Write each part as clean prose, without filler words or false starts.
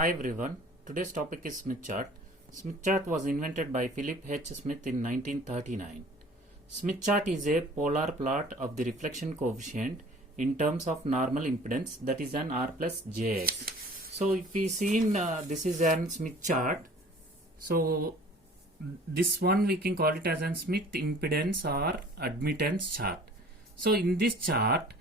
Hi everyone, today's topic is Smith chart. Smith chart was invented by Philip H. Smith in 1939. Smith chart is a polar plot of the reflection coefficient in terms of normal impedance, that is an R plus Jx. So if we see in this is an Smith chart, so this one we can call it as an Smith impedance or admittance chart. So in this chart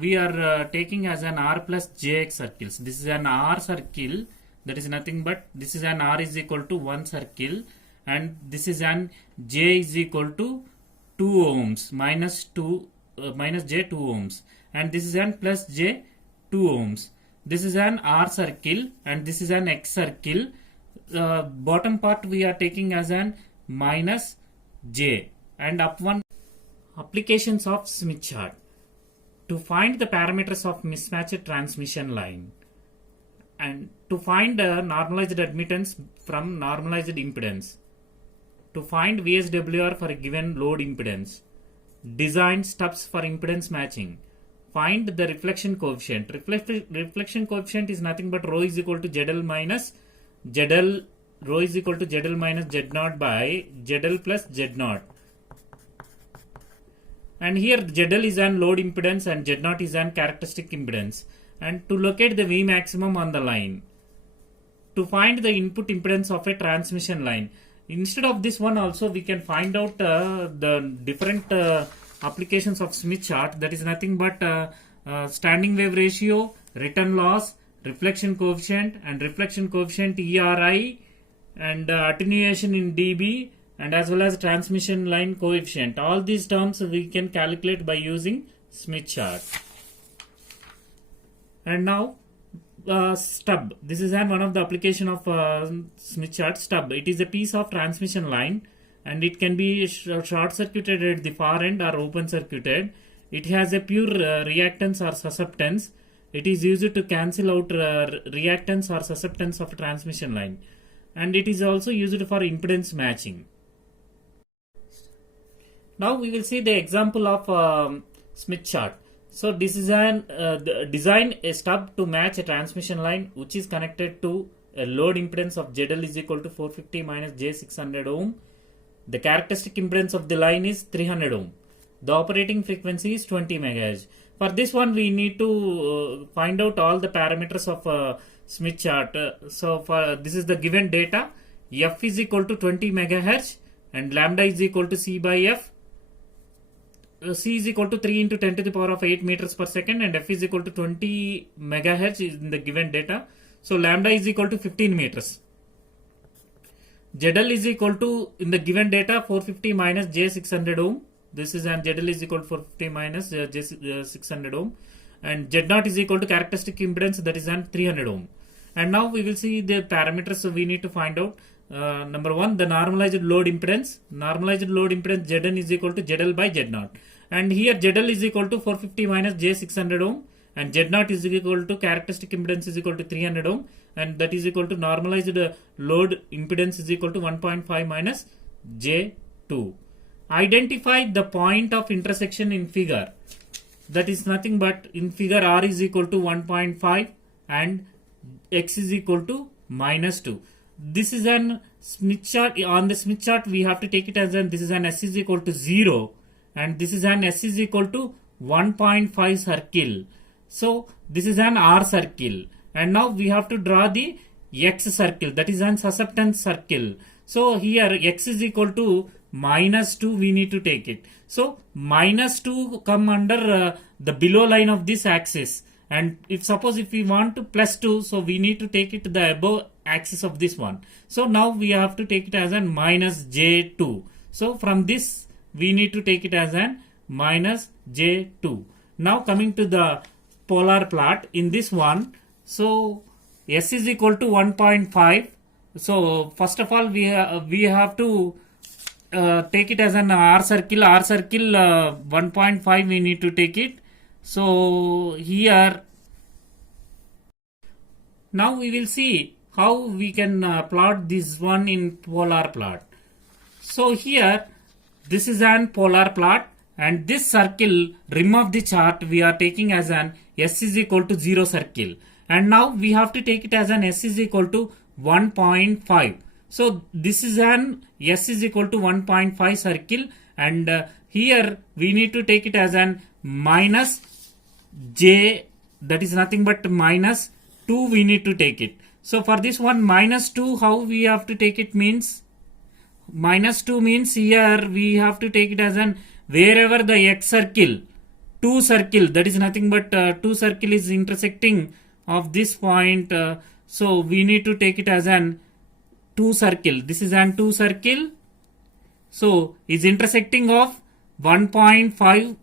we are taking as an R plus Jx circles. This is an R circle, that is nothing but this is an R is equal to 1 circle, and this is an J is equal to 2 ohms minus J 2 ohms, and this is an plus J 2 ohms. This is an R circle and this is an X circle. Bottom part we are taking as an minus J, and up one. Applications of Smith chart. To find the parameters of mismatched transmission line, and to find normalized admittance from normalized impedance, to find VSWR for a given load impedance, design stubs for impedance matching, find the reflection coefficient. Reflection coefficient is nothing but rho is equal to ZL minus ZL, rho is equal to ZL minus Z0 by ZL plus Z0. And here ZL is an load impedance and Z0 is an characteristic impedance. And to locate the V maximum on the line, to find the input impedance of a transmission line. Instead of this one also we can find out the different applications of Smith chart, that is nothing but standing wave ratio, return loss, reflection coefficient and reflection coefficient ERI, and attenuation in dB, and as well as transmission line coefficient. All these terms we can calculate by using Smith chart. And now stub. This is one of the application of Smith chart. Stub. It is a piece of transmission line and it can be short circuited at the far end or open circuited. It has a pure reactance or susceptance. It is used to cancel out reactance or susceptance of a transmission line, and it is also used for impedance matching. Now we will see the example of Smith chart. So this is an design a stub to match a transmission line which is connected to a load impedance of ZL is equal to 450 minus J600 ohm. The characteristic impedance of the line is 300 ohm. The operating frequency is 20 MHz. For this one we need to find out all the parameters of Smith chart. So for this is the given data. F is equal to 20 MHz and lambda is equal to C by F. C is equal to 3 into 10 to the power of 8 meters per second, and F is equal to 20 megahertz in the given data. So lambda is equal to 15 meters. ZL is equal to, in the given data, 450 minus J600 ohm. This is an ZL is equal to 450 minus J600 ohm, and Z0 is equal to characteristic impedance, that is an 300 ohm. And now we will see the parameters. So we need to find out number one, the normalized load impedance. Normalized load impedance Zn is equal to ZL by Z0. And here ZL is equal to 450 minus J600 ohm, and Z0 is equal to characteristic impedance is equal to 300 ohm, and that is equal to normalized load impedance is equal to 1.5 minus J2. Identify the point of intersection in figure. That is nothing but in figure R is equal to 1.5 and X is equal to minus 2. This is an Smith chart. On the Smith chart we have to take it as this is an S is equal to 0 and this is an S is equal to 1.5 circle. So this is an R circle, and now we have to draw the X circle, that is an susceptance circle. So here X is equal to minus 2 we need to take it. So minus 2 come under the below line of this axis, and if we want to plus 2, so we need to take it to the above axis of this one. So now we have to take it as an minus J2. So from this we need to take it as an minus J2. Now coming to the polar plot in this one, so S is equal to 1.5. So first of all we have to take it as an R circle. R circle 1.5 we need to take it. So here now we will see how we can plot this one in polar plot. So here this is an polar plot, and this circle rim of the chart we are taking as an S is equal to 0 circle, and now we have to take it as an S is equal to 1.5. So this is an S is equal to 1.5 circle, and here we need to take it as an minus J, that is nothing but minus 2 we need to take it. So for this one minus 2, how we have to take it means, minus 2 means here we have to take it as an wherever the X circle, 2 circle, that is nothing but 2 circle is intersecting of this point, so we need to take it as an 2 circle. This is an 2 circle, so is intersecting of 1.5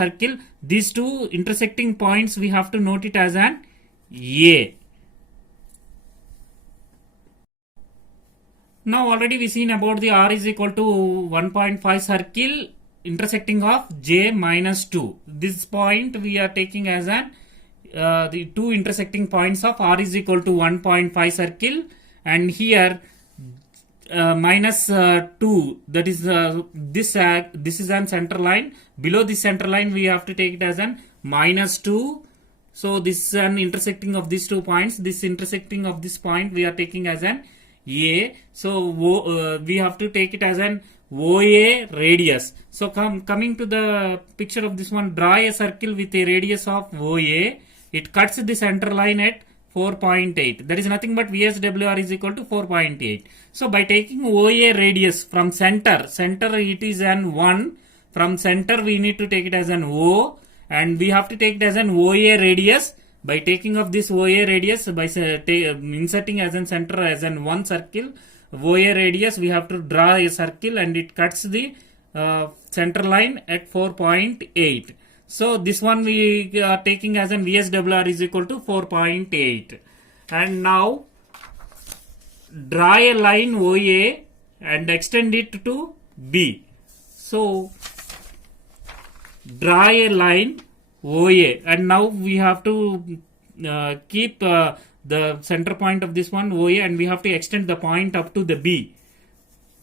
circle. These two intersecting points we have to note it as an A. Now already we seen about the R is equal to 1.5 circle intersecting of J minus 2. This point we are taking as an the two intersecting points of R is equal to 1.5 circle, and here minus 2, that is this is an center line. Below this center line we have to take it as an minus 2. So this is an intersecting of these 2 points. This intersecting of this point we are taking as an A. So we have to take it as an OA radius. So coming to the picture of this one, draw a circle with a radius of OA. It cuts the center line at 4.8. That is nothing but VSWR is equal to 4.8. So by taking OA radius from center it is an 1. From center we need to take it as an O, and we have to take it as an OA radius. By taking of this OA radius, by inserting as an center as an 1 circle, OA radius, we have to draw a circle and it cuts the center line at 4.8. So this one we are taking as an VSWR is equal to 4.8. And now draw a line OA and extend it to B. So draw a line OA, and now we have to keep the center point of this one OA, and we have to extend the point up to the B.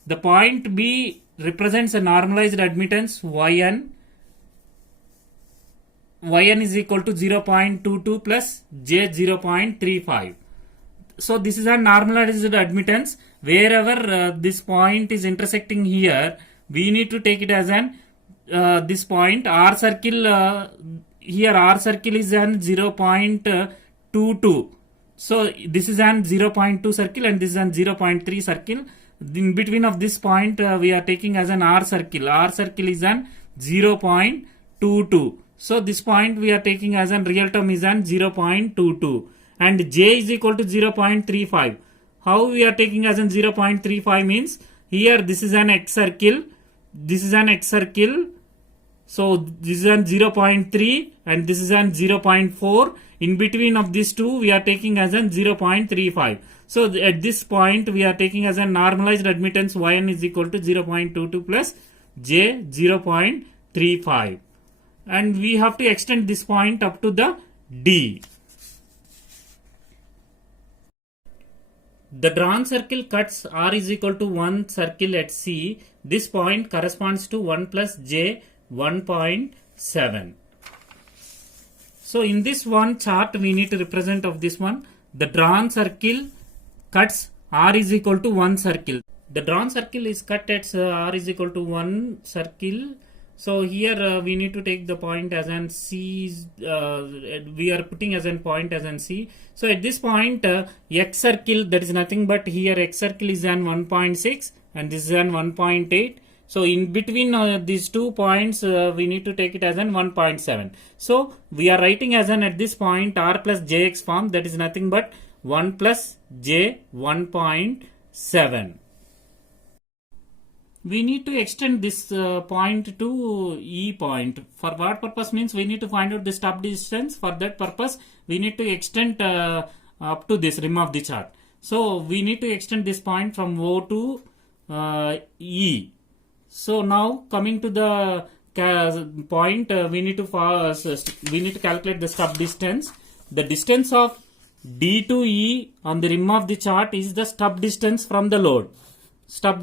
The point B represents a normalized admittance Yn. Yn is equal to 0.22 plus J 0.35. So this is a normalized admittance. Wherever this point is intersecting here, we need to take it as an this point R circle. Here R circle is an 0.22. So this is an 0.2 circle and this is an 0.3 circle. In between of this point we are taking as an R circle. R circle is an 0.22. So this point we are taking as an real term is an 0.22, and J is equal to 0.35. How we are taking as an 0.35 means, here this is an X circle, this is an X circle, so this is an 0.3 and this is an 0.4. In between of these two we are taking as an 0.35. So at this point we are taking as a normalized admittance Yn is equal to 0.22 plus J 0.35. And we have to extend this point up to the D. The drawn circle cuts R is equal to 1 circle at C. This point corresponds to 1 plus J 1.7. So in this one chart we need to represent of this one. The drawn circle cuts R is equal to 1 circle. The drawn circle is cut at R is equal to 1 circle. So here we need to take the point as an C, we are putting as an point as an C. So at this point X circle, that is nothing but here X circle is an 1.6 and this is an 1.8. So in between these 2 points we need to take it as an 1.7. So we are writing as an at this point R plus Jx form, that is nothing but 1 plus J 1.7. We need to extend this point to E point. For what purpose means, we need to find out the stub distance. For that purpose we need to extend up to this rim of the chart. So we need to extend this point from O to E. So now coming to the point, we need to calculate the stub distance. The distance of D to E on the rim of the chart is the stub distance from the load. So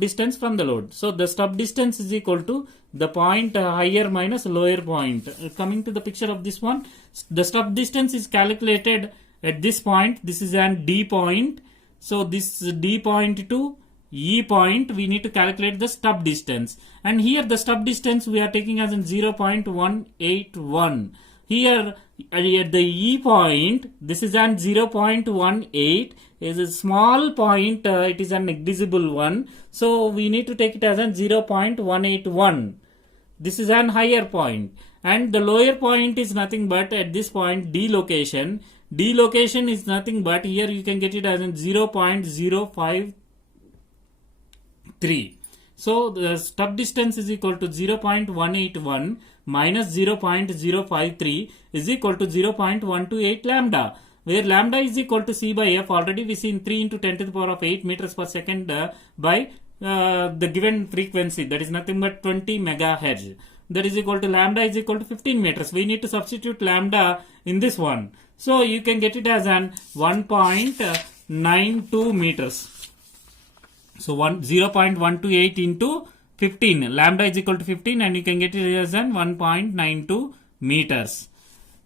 the stub distance is equal to the point higher minus lower point. Coming to the picture of this one, the stub distance is calculated at this point. This is an D point. So this D point to E point, we need to calculate the stub distance. And here the stub distance we are taking as in 0.181. Here at the E point, this is an 0.18, is a small point, it is a negligible one. So we need to take it as an 0.181. This is an higher point. And the lower point is nothing but at this point D location. D location is nothing but here you can get it as in 0.053. So the stub distance is equal to 0.181 minus 0.053 is equal to 0.128 lambda, where lambda is equal to C by F. Already we seen 3 into 10 to the power of 8 meters per second by the given frequency, that is nothing but 20 megahertz. That is equal to lambda is equal to 15 meters. We need to substitute lambda in this one. So you can get it as an 1.92 meters. So 0.128 into 15. Lambda is equal to 15 and you can get it as an 1.92 meters.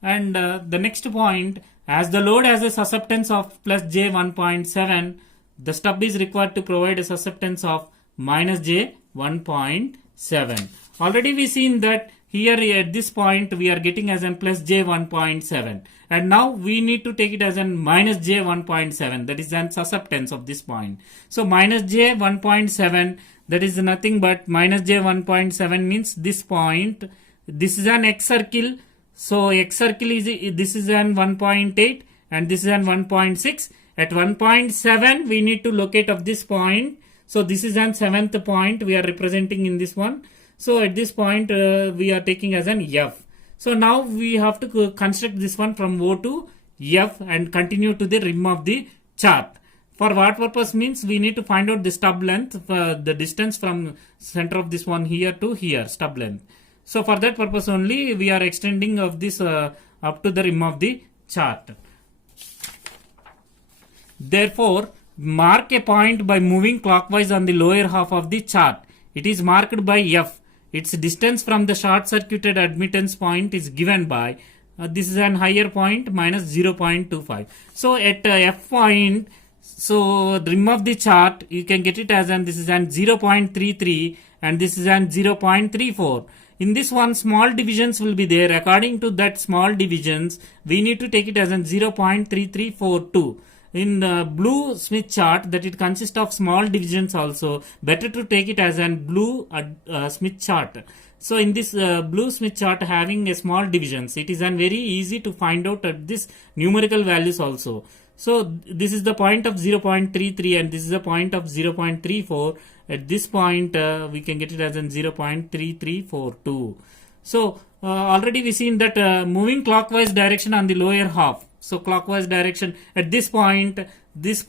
And the next point, as the load has a susceptance of plus J 1.7, the stub is required to provide a susceptance of minus J 1.7. Already we seen that here at this point we are getting as an plus J 1.7. And now we need to take it as an minus J 1.7. That is an susceptance of this point. So minus J 1.7, that is nothing but minus J 1.7 means this point. This is an X circle. So X circle is, this is an 1.8 and this is an 1.6. At 1.7 we need to locate of this point. So this is an 7th point we are representing in this one. So at this point we are taking as an F. So now we have to construct this one from O to F and continue to the rim of the chart. For what purpose means we need to find out the stub length, the distance from center of this one here to here, stub length. So for that purpose only we are extending of this up to the rim of the chart. Therefore, mark a point by moving clockwise on the lower half of the chart. It is marked by F. Its distance from the short circuited admittance point is given by, this is an higher point, minus 0.25. So at F point, so the rim of the chart, you can get it as an, this is an 0.33 and this is an 0.34. In this one, small divisions will be there. According to that small divisions, we need to take it as an 0.3342. In the blue Smith chart, that it consists of small divisions also, better to take it as an blue Smith chart. So in this blue Smith chart having a small divisions, it is an very easy to find out at this numerical values also. So this is the point of 0.33 and this is the point of 0.34. At this point we can get it as an 0.3342. So already we seen that moving clockwise direction on the lower half. So clockwise direction at this point is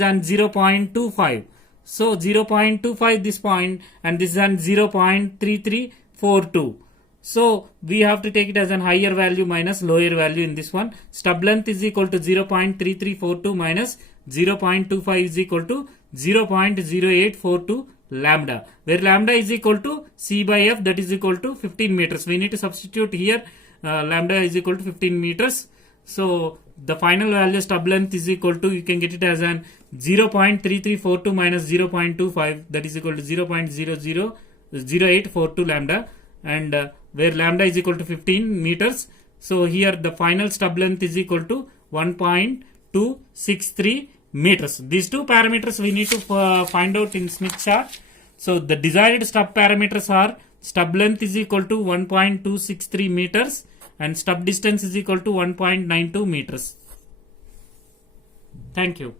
an 0.25. So 0.25 this point and this is an 0.3342. So we have to take it as an higher value minus lower value in this one. Stub length is equal to 0.3342 minus 0.25 is equal to 0.0842 lambda, where lambda is equal to C by F, that is equal to 15 meters. We need to substitute here lambda is equal to 15 meters. So the final value stub length is equal to, you can get it as an 0.3342 minus 0.25, that is equal to 0.000842 lambda, and where lambda is equal to 15 meters. So here the final stub length is equal to 1.263 meters. These two parameters we need to find out in Smith chart. So the desired stub parameters are stub length is equal to 1.263 meters and stub distance is equal to 1.92 meters. Thank you.